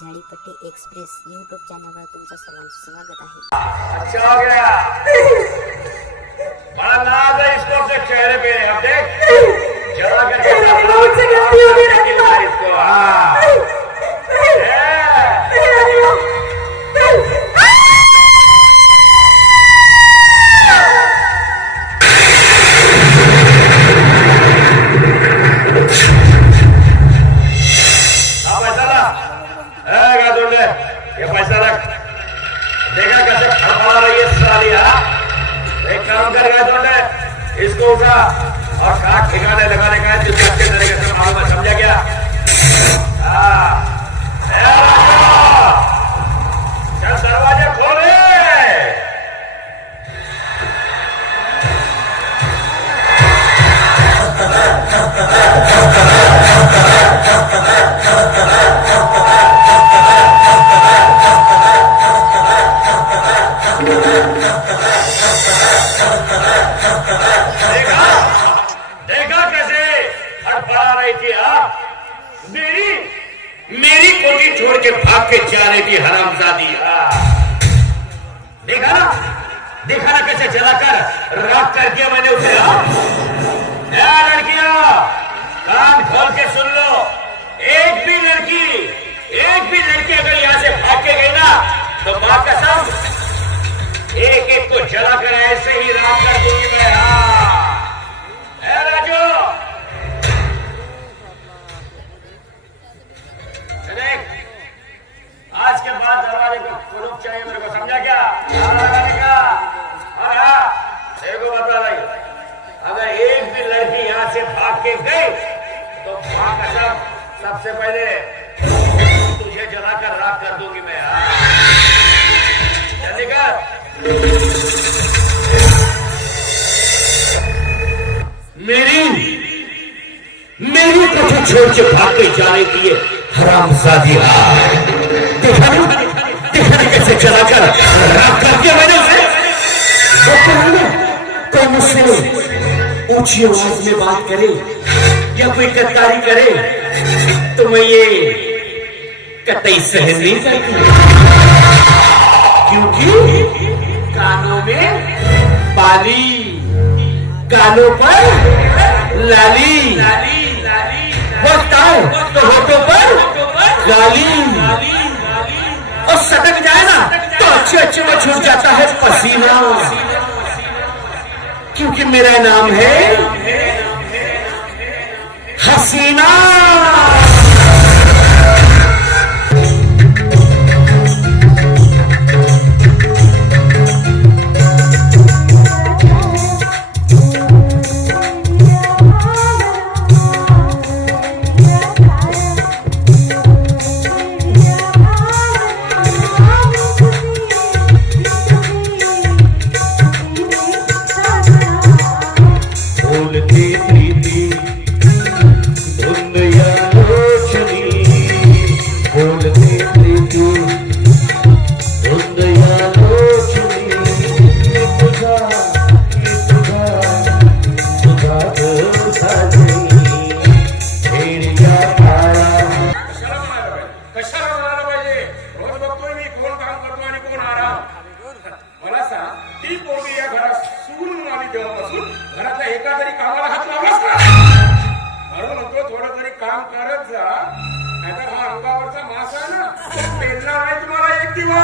Zadipatti express YouTube चॅनलवर तुमचं सर्वांचं स्वागत आहे. अच्छा हो गया. रही है साली हाँ एक काम कर गादोंडे इसको उठा और काट ठिकाने लगाने का है तुझे अच्छे तरीके से मालूम है समझा क्या हाँ। ए, राजा! चल दरवाजे खोले। देखा? देखा कैसे? फड़फड़ा रही थी आप मेरी मेरी कोठी छोड़ के भाग के जा रही थी हरामजादी हाँ। देखा ना? देखा ना कैसे? जलाकर राख करके मैंने उसे हाँ? क्या लड़कियाँ, कान खोल के सुन लो। एक भी लड़की, एक भी लड़की अगर यहाँ से भाग के गई ना तो माँ कसम एक एक को जलाकर ऐसे ही राख कर दूँगी मैं हाँ। आज के बाद हाँ अगर एक भी लड़की यहाँ से भाग के गई तो सबसे पहले तुझे जलाकर राख कर दूँगी मैं। जल्दी कर मेरी मेरी कोठी छोड़ के भाग जाने के लिए हराम ना कैसे चलाकर राख करके मैंने ऊँची आवाज़ में बात करे या कोई कत्कारी करे तो मैं ये कतई सहन नहीं करती। क्योंकि कानों में बाली कानों पर लाली बोलता है तो होठों पर गाली। और सटक जाए ना तो अच्छे अच्छे में छूट जाता है पसीना। क्योंकि मेरा नाम है हसीना। एका तरी कामाला हात लावलास का? म्हणून म्हणतो थोडं तरी काम करत जा. नाहीतर हा अंगावरचा मास आहे ना पेरणार पेलणार नाही तुम्हाला एक दिवस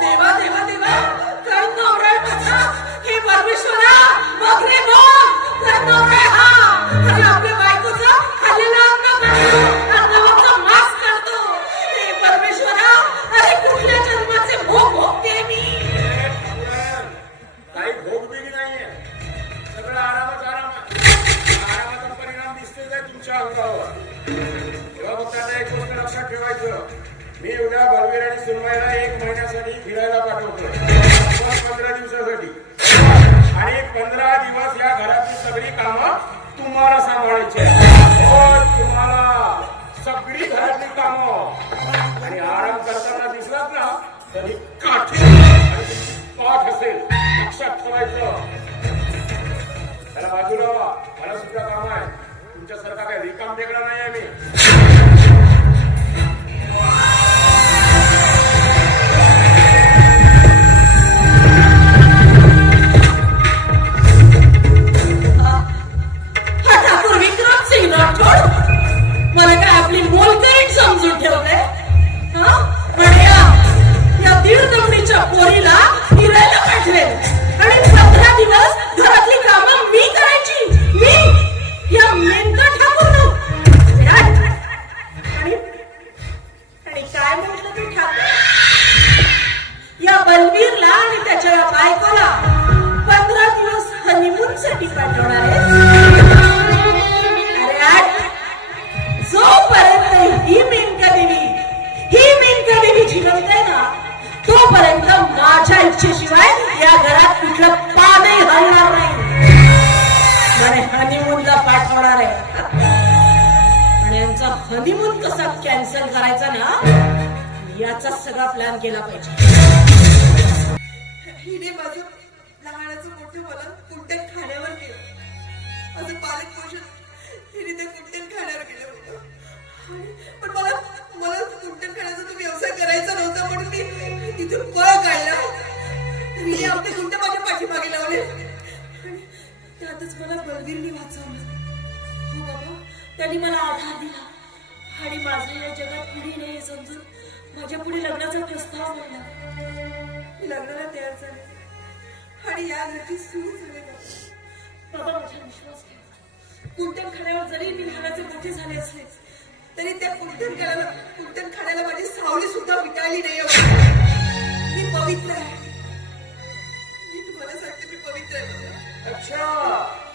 देवा देवा देवा. काय नवरा हे परमेश्वरा मग रे बघ. काय नवरा हा? मुंबईला एक महिन्यासाठी फिरायला पाठवतो पंधरा दिवसासाठी. आणि पंधरा दिवस या घरातली सगळी कामं तुम्हाला सांभाळायची आहेत. हो, तुम्हाला सगळी घरातली कामं. आणि आराम करताना दिसलात ना तरी काठी पाठ असेल लक्षात ठेवायचं. त्याला बाजूला मला सुद्धा काम आहे. तुमच्यासारखा काही रिकाम टेकडा नाही आहे मी Oh! होणार आहे. आणि यांचा हनीमून कसा कॅन्सल करायचा ना याचा सगळा प्लॅन केला पाहिजे. हिने माझं लहानाचं मोठं मला कुंटन खाण्यावर गेलं माझं पालक पोषण हिने त्या कुंटन खाण्यावर गेलं होतं. पण मला मला कुंटन खाण्याचा तो व्यवसाय करायचा नव्हता म्हणून मी तिथून पळ काढला. मी आपले कुंट माझ्या पाठीमागे लावले. त्यातच मला बलवीरने वाचवलं. बाबा त्यांनी मला आधार दिला. आणि माझे या जगात पुढे नाही समजून माझ्या पुढे लग्नाचा प्रस्ताव मांडला लग्नाला तयार झाले. आणि या घरची सुरू झाले. बाबा माझा विश्वास ठेव. कुंटन खाण्यावर जरी मी लहानाचे मोठे झाले असले तरी त्या कुंटन खाण्याला कुंटन खाण्याला माझी सावली सुद्धा विटाळली नाही मी पवित्र आहे. मी तुम्हाला सांगते मी पवित्र आहे. अच्छा.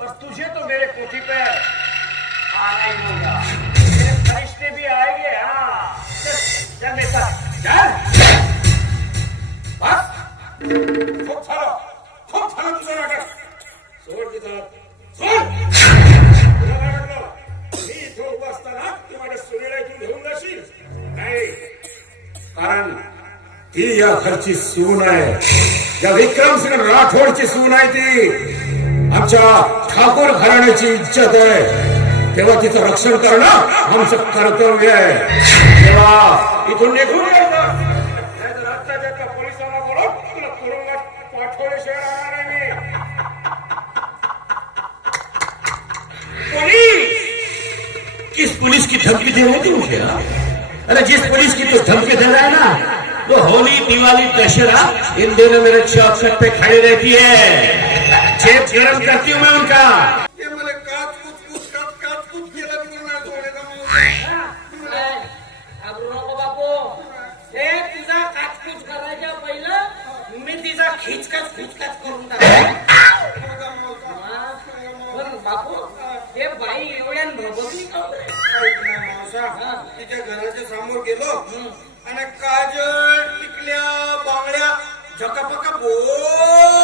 बस तुझे तो मेरे कोठी पे आना ही। होगा मेरे फरिश्ते भी आएंगे हाँ। चल चल मेरे साथ। चल। बस। खूप झालं खूप झालं तुझे नाटक सोड तिथं सोड तुला काय मी इथं उभं असताना तू माझ्या सुनेला इथून घेऊन जाशील नाही। कारण ती या घरची सून आहे या विक्रमसिंह राठोडची सून आहे ती आमच्या ठाकूर घराण्याची इज्जत आहे. तेव्हा तिचं रक्षण करणं आमचं कर्तव्य आहे. तेव्हा इथून निघून किस पुलिस की धमकी दे रहे थे मुझे? अरे जिस पुलिस की तू धमकी दे रहा है ना वो होली दिवाली दशहरा इन दिनों मेरे चौखट पे खड़ी रहती है। जेब गरम करती हूँ मैं उनका खिचकाच खुचकाच करून बापू हे बाई एवढ्या? तिच्या घराच्या समोर गेलो आणि काजळ टिकल्या बांगड्या झकापका बो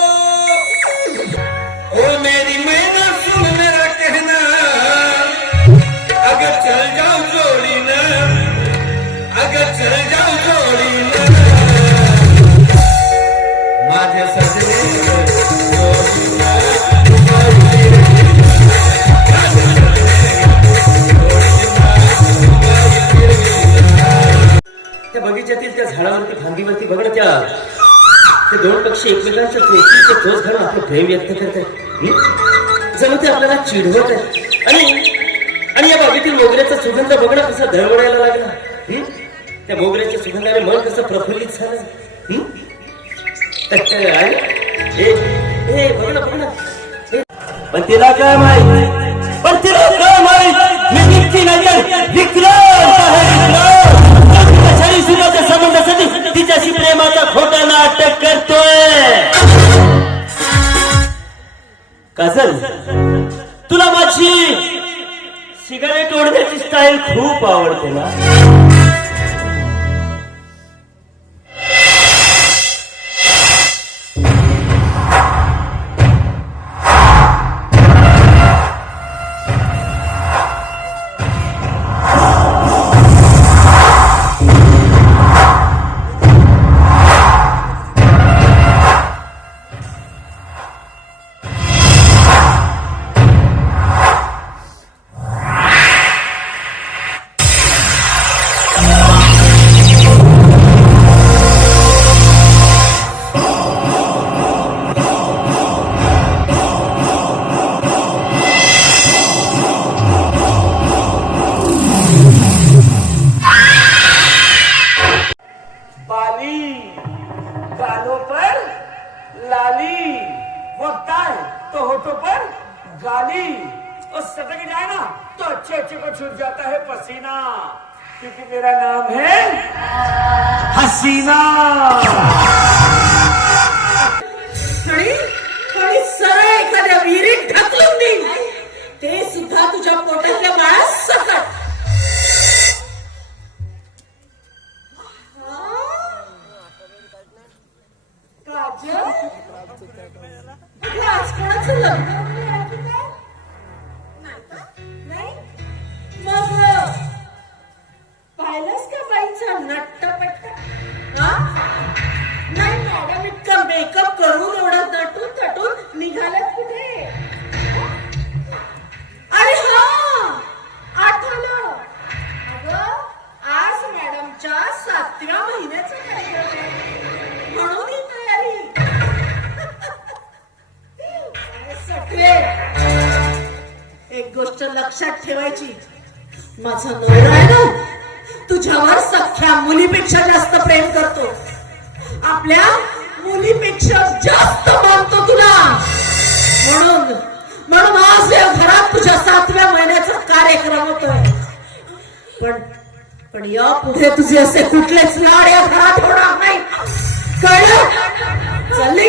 झाडावरती फांदीवरती बघ ना त्या. ते दोन पक्षी एकमेकांच्या चोचीचे चोच घालून आपलं प्रेम व्यक्त करत आहेत जणू ते आपल्याला चिडवत आहे आणि आणि या बागेतील मोगऱ्याचा सुगंध बघणं कसा दळवडायला लागला. त्या मोगऱ्याच्या सुगंधाने मन कसं प्रफुल्लित झालं. हे बघ ना बघ ना. पण तिला काय माहिती? पण तिला See now. लक्षात ठेवायची. माझा नवरा आहे ना तुझ्यावर सख्या मुलीपेक्षा जास्त प्रेम करतो. आपल्या मुलीपेक्षा जास्त मानतो तुला. म्हणून म्हणून आज या घरात तुझ्या सातव्या महिन्याचा कार्यक्रम होतोय. पण पण या पुढे तुझे असे कुठलेच लाड या घरात होणार नाही. कळलं? चालले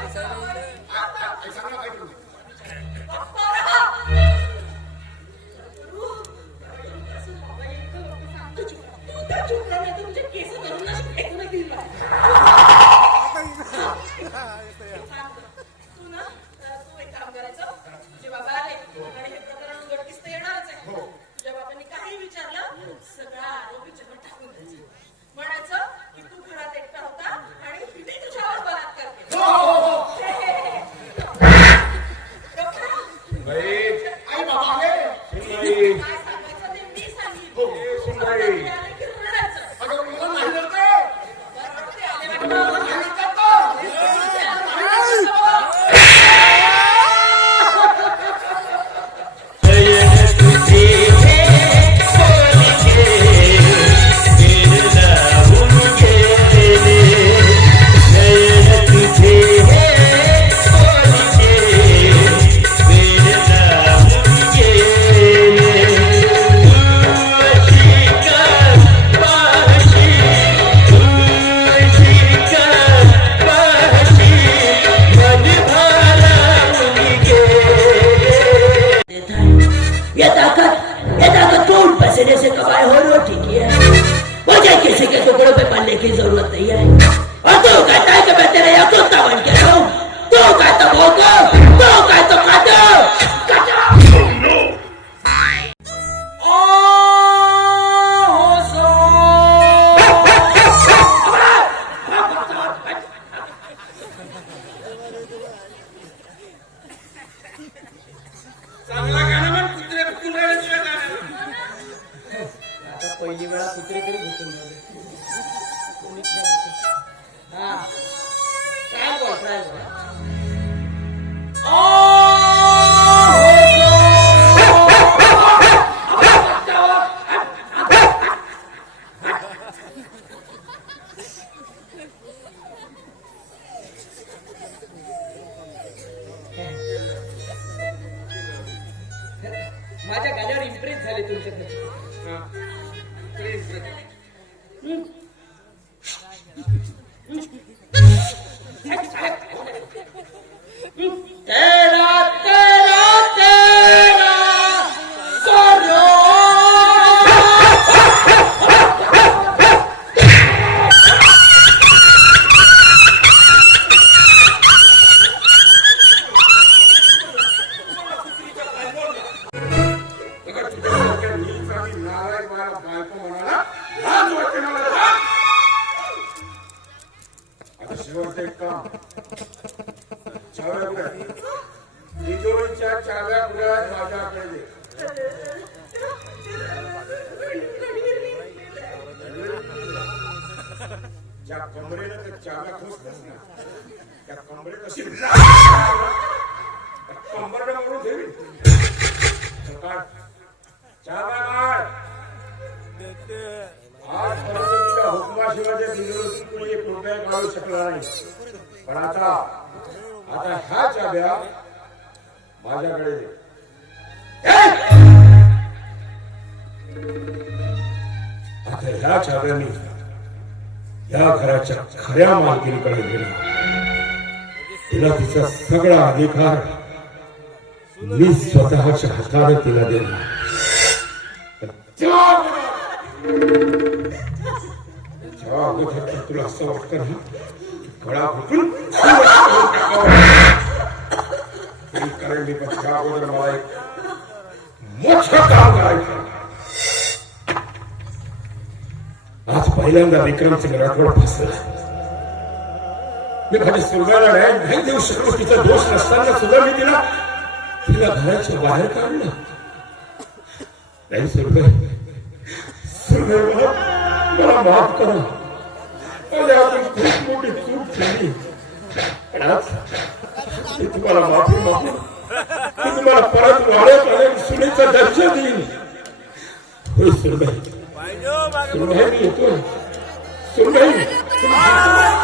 हे सगळं काही ये ताकत ये ताकत तो उन पैसे जैसे कमाए हो वो ठीक है वो जाए किसी के टुकड़ों पे पालने की जरूरत नहीं है नाही. पण आता आता ह्या चाव्या माझ्याकडे. आता ह्या चाव्यांनी या घराच्या खऱ्या मालकीकडे गेला तिला तिचा सगळा अधिकार मी स्वतःच्या हाताने तिला देणार. पण अगोदर तर तुला असं वाटतं ना गळा घुटून पण त्या अगोदर मला एक मोठं काम करायचं आज पहिल्यांदा विक्रम सिंग राठोड फसला. मी माझ्या सुरगाला न्याय नाही देऊ शकलो तिचा दोष नसताना सुद्धा मी तिला तिला घराच्या बाहेर काढलं. नाही सुरगर सुरगाई मला माफ करा. माझ्या हातून खूप मोठी चूक झाली पण आज मी तुम्हाला माफी मागतो मी तुम्हाला परत वाढत आणि सुनेचा दर्जा देईन होय सुरगाई सुरगाई मी येतो सुरगाई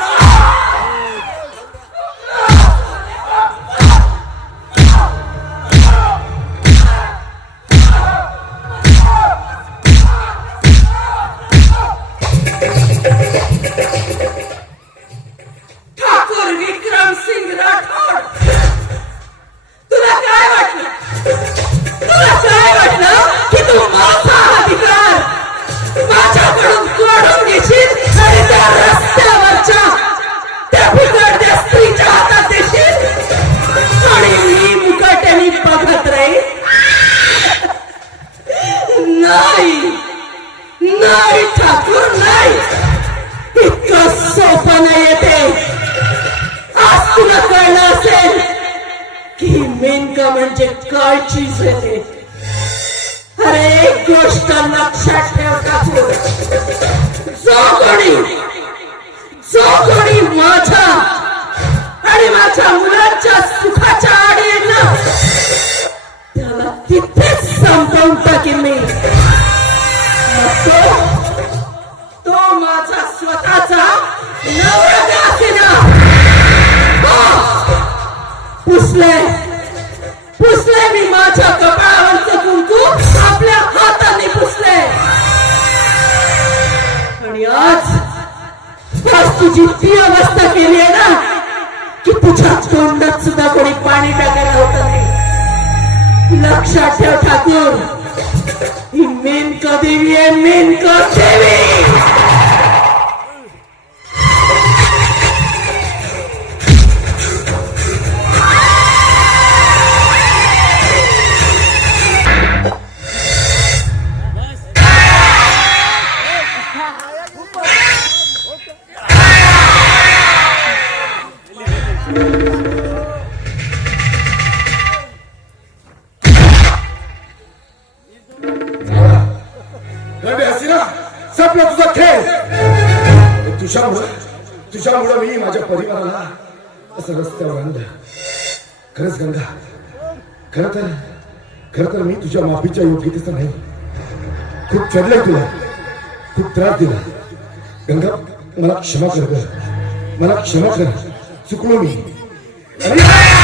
नाही ठाकूर नाही. इतकं सोपं नाही येते आज तुला कळलं असेल की मेनका म्हणजे काय चीज येते अरे एक गोष्ट लक्षात ठेव ठाकूर. जो कोणी जो कोणी माझ्या आणि माझ्या मुलांच्या सुखाच्या आड येईल त्याला तिथेच संपवून टाकेन मी. तो तो माझा स्वतःचा नवरा असेना. पुसले. पुसले मी माझ्या कपाळावरचं कुंकू आपल्या हाताने पुसले. आणि आज आज तुझी ती अवस्था केली आहे ना की तुझ्या तोंडात सुद्धा कोणी पाणी टाकायला होत नाही. लक्षात ठेव ठाकूर. ही मेनका देवी आहे मेनका देवी तुझ्यामुळं परिवाराला असं रस्त्यावर आणलं खरंच गंगा. खर तर खर तर मी तुझ्या माफीच्या योग्यतेचा नाही. खूप चढलंय तुला. खूप त्रास दिला. गंगा मला क्षमा कर मला क्षमा कर. चुकलो मी. अरे